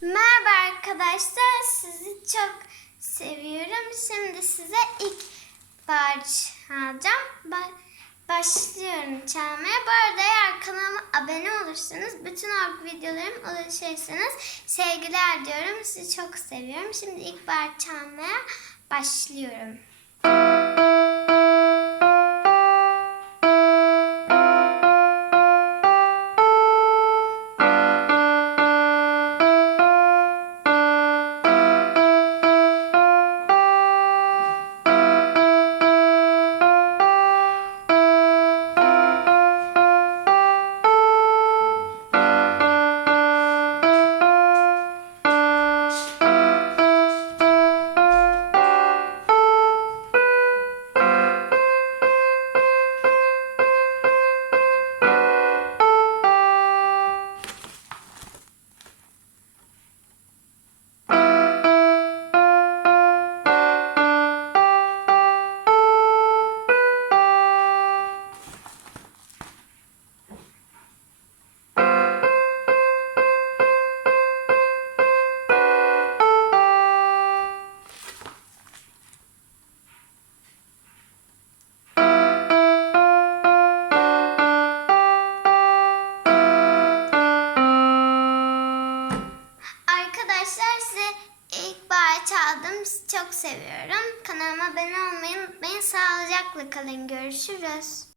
Merhaba arkadaşlar, sizi çok seviyorum. Şimdi size ilk bar çalacağım. Ba- başlıyorum çalmaya. Bu arada eğer kanalıma abone olursanız, bütün o videolarım ulaşırsanız sevgiler diyorum. Sizi çok seviyorum. Şimdi ilk bar çalmaya başlıyorum. Arkadaşlar size ilk bar çaldım. Çok seviyorum. Kanalıma abone olmayı unutmayın. Sağlıcakla kalın. Görüşürüz.